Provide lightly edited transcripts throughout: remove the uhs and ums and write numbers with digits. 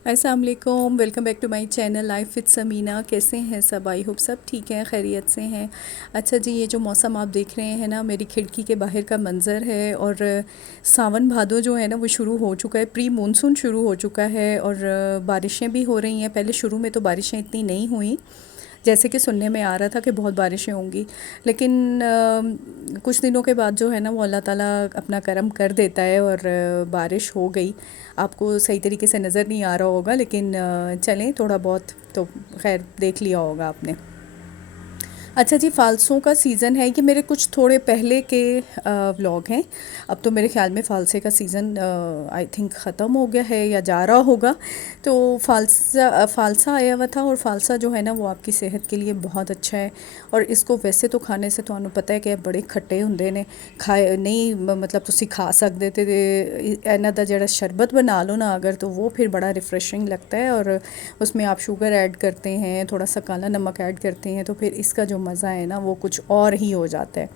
अस्सलाम वालेकुम, welcome back to my channel life with Sameena. कैसे हैं सब? आई होप सब ठीक हैं, खैरियत से हैं। अच्छा जी, ये जो मौसम आप देख रहे हैं ना, मेरी खिड़की के बाहर का मंज़र है। और सावन भादो जो है ना वो शुरू हो चुका है, प्री मानसून शुरू हो चुका है। और बारिशें भी हो रही हैं। पहले शुरू में तो बारिशें इतनी नहीं हुई, जैसे कि सुनने में आ रहा था कि बहुत बारिशें होंगी। लेकिन कुछ दिनों के बाद जो है ना वो अल्लाह ताला अपना करम कर देता है और बारिश हो गई। आपको सही तरीके से नज़र नहीं आ रहा होगा, लेकिन चलें, थोड़ा बहुत तो खैर देख लिया होगा आपने। अच्छा जी, फ़ालसों का सीज़न है। ये मेरे कुछ थोड़े पहले के व्लॉग हैं। अब तो मेरे ख़्याल में फ़ालसे का सीज़न आई थिंक ख़त्म हो गया है या जा रहा होगा। तो फ़ालसा आया हुआ था, और फ़ालसा जो है ना वो आपकी सेहत के लिए बहुत अच्छा है। और इसको वैसे तो खाने से तुहानू पता है कि बड़े खट्टे हुंदे ने, खाए नहीं मतलब तुसी खा सकदे ते इन्हां दा जेह्ड़ा शरबत बना लो ना अगर, तो वो फिर बड़ा रिफ़्रेशिंग लगता है। और उसमें आप शुगर ऐड करते हैं, थोड़ा सा काला नमक ऐड करते हैं, तो फिर इसका जो मज़ा है ना वो कुछ और ही हो जाता है।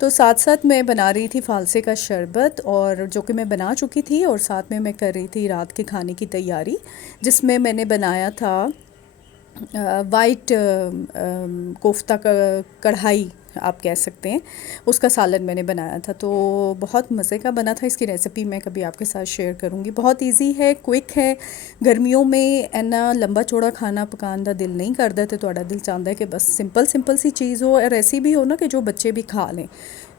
तो साथ साथ मैं बना रही थी फ़ालसे का शरबत, और जो कि मैं बना चुकी थी, और साथ में मैं कर रही थी रात के खाने की तैयारी, जिसमें मैंने बनाया था वाइट कोफ्ता का कढ़ाई आप कह सकते हैं। उसका सालन मैंने बनाया था, तो बहुत मज़े का बना था। इसकी रेसिपी मैं कभी आपके साथ शेयर करूँगी। बहुत इजी है, क्विक है। गर्मियों में इन्ना लंबा चौड़ा खाना पकाने का दिल नहीं करता, तो ਤੁਹਾਡਾ दिल चाहता है कि बस सिंपल सिंपल सी चीज़ हो, और ऐसी भी हो ना कि जो बच्चे भी खा लें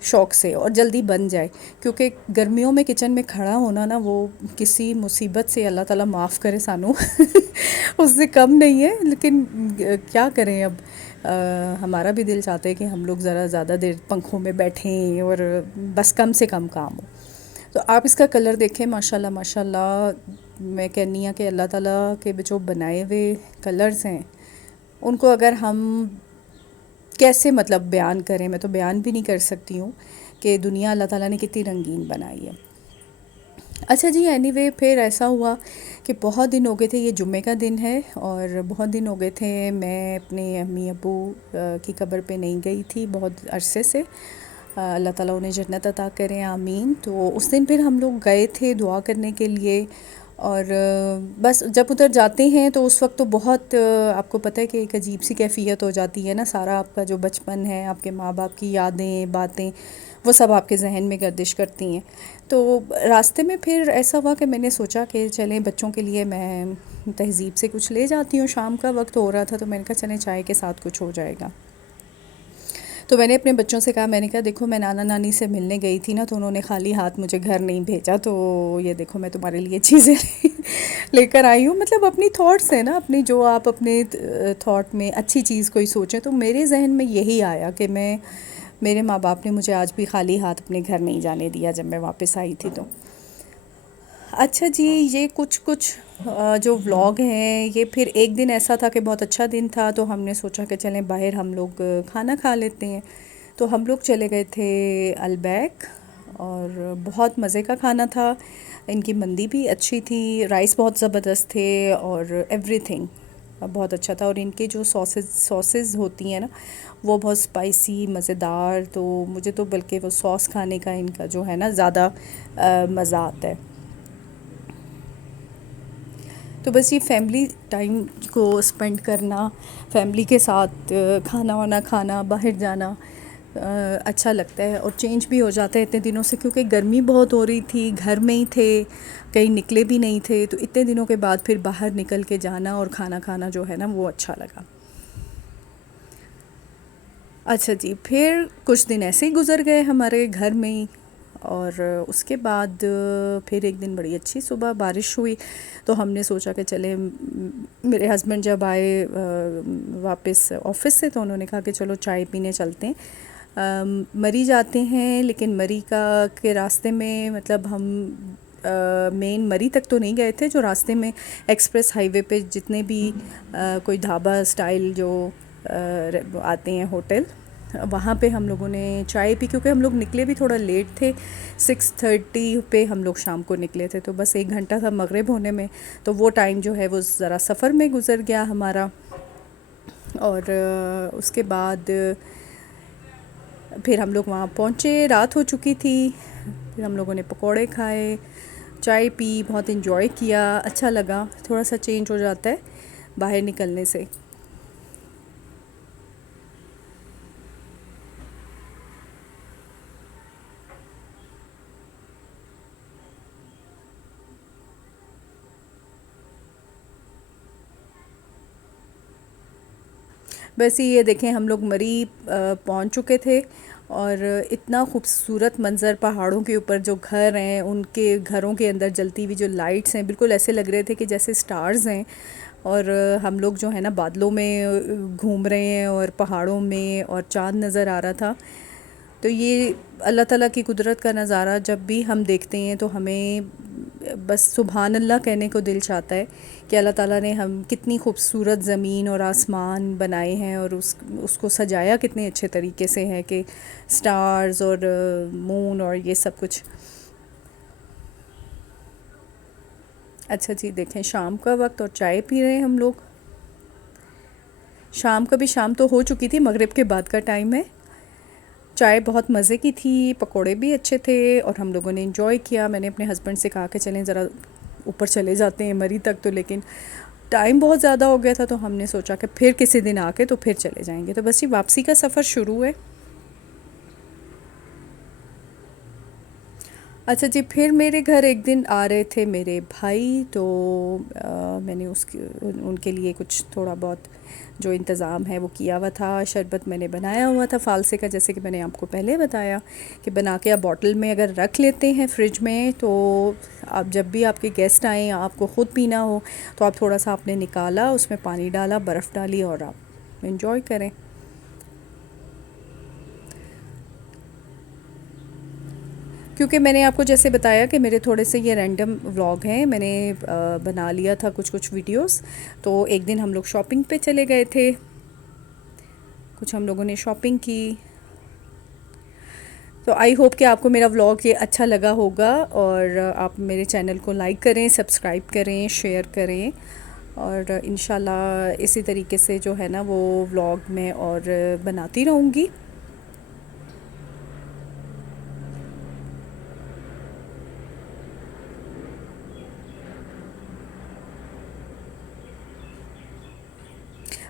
शौक़ से और जल्दी बन जाए। क्योंकि गर्मियों में किचन में खड़ा होना ना, वो किसी मुसीबत से अल्लाह ताला माफ़ करे सानू उससे कम नहीं है। लेकिन क्या करें अब, हमारा भी दिल चाहता है कि हम लोग ज़रा ज़्यादा देर पंखों में बैठें और बस कम से कम काम हो। तो आप इसका कलर देखें, माशाल्लाह माशाल्लाह। मैं कहनी हाँ कि अल्लाह ताला के जो बनाए हुए कलर्स हैं, उनको अगर हम कैसे मतलब बयान करें, मैं तो बयान भी नहीं कर सकती हूँ कि दुनिया अल्लाह ताला ने कितनी रंगीन बनाई है। अच्छा जी, एनीवे फिर ऐसा हुआ कि बहुत दिन हो गए थे, ये जुम्मे का दिन है, और बहुत दिन हो गए थे मैं अपने अम्मी अब्बू की कब्र पे नहीं गई थी बहुत अरसे से। अल्लाह ताला उन्हें जन्नत अता करें, आमीन। तो उस दिन फिर हम लोग गए थे दुआ करने के लिए। और बस जब उधर जाते हैं तो उस वक्त तो बहुत आपको पता है कि एक अजीब सी कैफ़ियत हो जाती है ना। सारा आपका जो बचपन है, आपके माँ बाप की यादें, बातें, वो सब आपके जहन में गर्दिश करती हैं। तो रास्ते में फिर ऐसा हुआ कि मैंने सोचा कि चलें बच्चों के लिए मैं तहज़ीब से कुछ ले जाती हूँ। शाम का वक्त हो रहा था, तो मैंने कहा चलें चाय के साथ कुछ हो जाएगा। तो मैंने अपने बच्चों से कहा, मैंने कहा देखो, मैं नाना नानी से मिलने गई थी ना, तो उन्होंने खाली हाथ मुझे घर नहीं भेजा, तो ये देखो मैं तुम्हारे लिए चीज़ें लेकर आई हूँ। मतलब अपनी थॉट्स है ना, अपनी जो आप अपने थॉट में अच्छी चीज़ कोई सोचें। तो मेरे जहन में यही आया कि मेरे माँ बाप ने मुझे आज भी खाली हाथ अपने घर नहीं जाने दिया जब मैं वापस आई थी। तो अच्छा जी, ये कुछ कुछ जो व्लॉग हैं, ये फिर एक दिन ऐसा था कि बहुत अच्छा दिन था, तो हमने सोचा कि चलें बाहर हम लोग खाना खा लेते हैं। तो हम लोग चले गए थे अलबैक, और बहुत मज़े का खाना था। इनकी मंदी भी अच्छी थी, राइस बहुत ज़बरदस्त थे, और एवरीथिंग बहुत अच्छा था। और इनके जो सॉसेस होती हैं ना, वो बहुत स्पाइसी मज़ेदार। तो मुझे तो बल्कि वो सॉस खाने का इनका जो है ना ज़्यादा मज़ा आता है। तो बस ये फैमिली टाइम को स्पेंड करना, फैमिली के साथ खाना वाना खाना, बाहर जाना अच्छा लगता है, और चेंज भी हो जाता है इतने दिनों से। क्योंकि गर्मी बहुत हो रही थी, घर में ही थे, कहीं निकले भी नहीं थे। तो इतने दिनों के बाद फिर बाहर निकल के जाना और खाना खाना जो है ना वो अच्छा लगा। अच्छा जी, फिर कुछ दिन ऐसे ही गुज़र गए हमारे घर में ही। और उसके बाद फिर एक दिन बड़ी अच्छी सुबह बारिश हुई, तो हमने सोचा कि चले मेरे हस्बैंड जब आए वापस ऑफ़िस से, तो उन्होंने कहा कि चलो चाय पीने चलते हैं। मरी जाते हैं, लेकिन मरी का के रास्ते में मतलब हम मेन मरी तक तो नहीं गए थे। जो रास्ते में एक्सप्रेस हाईवे पे जितने भी कोई ढाबा स्टाइल जो आते हैं होटल, वहाँ पे हम लोगों ने चाय पी। क्योंकि हम लोग निकले भी थोड़ा लेट थे, 6:30 पे हम लोग शाम को निकले थे, तो बस 1 घंटा था मगरिब होने में। तो वो टाइम जो है वो ज़रा सफ़र में गुज़र गया हमारा। और उसके बाद फिर हम लोग वहाँ पहुँचे, रात हो चुकी थी। फिर हम लोगों ने पकौड़े खाए, चाय पी, बहुत इन्जॉय किया, अच्छा लगा, थोड़ा सा चेंज हो जाता है बाहर निकलने से। बस ये देखें, हम लोग मरी पहुंच चुके थे, और इतना खूबसूरत मंज़र, पहाड़ों के ऊपर जो घर हैं उनके घरों के अंदर जलती हुई जो लाइट्स हैं, बिल्कुल ऐसे लग रहे थे कि जैसे स्टार्स हैं। और हम लोग जो है ना बादलों में घूम रहे हैं और पहाड़ों में, और चाँद नज़र आ रहा था। तो ये अल्लाह ताला की कुदरत का नज़ारा जब भी हम देखते हैं तो हमें बस सुभान अल्लाह कहने को दिल चाहता है कि अल्लाह ताला ने हम कितनी खूबसूरत ज़मीन और आसमान बनाए हैं, और उसको सजाया कितने अच्छे तरीके से है कि स्टार्स और मून और ये सब कुछ। अच्छा जी, देखें शाम का वक्त और चाय पी रहे हैं हम लोग। शाम का भी, शाम तो हो चुकी थी, मगरिब के बाद का टाइम है। चाय बहुत मज़े की थी, पकोड़े भी अच्छे थे, और हम लोगों ने इन्जॉय किया। मैंने अपने हस्बैंड से कहा कि चलें ज़रा ऊपर चले जाते हैं मरी तक, तो लेकिन टाइम बहुत ज़्यादा हो गया था, तो हमने सोचा कि फिर किसी दिन आके तो फिर चले जाएंगे। तो बस ये वापसी का सफ़र शुरू है। अच्छा जी, फिर मेरे घर एक दिन आ रहे थे मेरे भाई, तो मैंने उसके उनके लिए कुछ थोड़ा बहुत जो इंतज़ाम है वो किया हुआ था। शरबत मैंने बनाया हुआ था फ़ालसे का, जैसे कि मैंने आपको पहले बताया कि बना के आप बॉटल में अगर रख लेते हैं फ्रिज में, तो आप जब भी आपके गेस्ट आएँ या आपको ख़ुद पीना हो तो आप थोड़ा सा आपने निकाला, उसमें पानी डाला, बर्फ़ डाली, और आप इन्जॉय करें। क्योंकि मैंने आपको जैसे बताया कि मेरे थोड़े से ये रैंडम व्लॉग हैं, मैंने बना लिया था कुछ कुछ वीडियोस। तो एक दिन हम लोग शॉपिंग पे चले गए थे, कुछ हम लोगों ने शॉपिंग की। तो आई होप कि आपको मेरा व्लॉग ये अच्छा लगा होगा, और आप मेरे चैनल को लाइक करें, सब्सक्राइब करें, शेयर करें, और इंशाल्लाह इसी तरीके से जो है ना वो व्लॉग मैं और बनाती रहूँगी।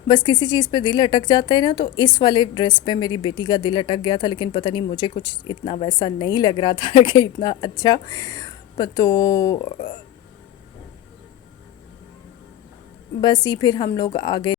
बस किसी चीज़ पे दिल अटक जाता है ना, तो इस वाले ड्रेस पे मेरी बेटी का दिल अटक गया था, लेकिन पता नहीं मुझे कुछ इतना वैसा नहीं लग रहा था कि इतना अच्छा। तो बस ही फिर हम लोग आ गए।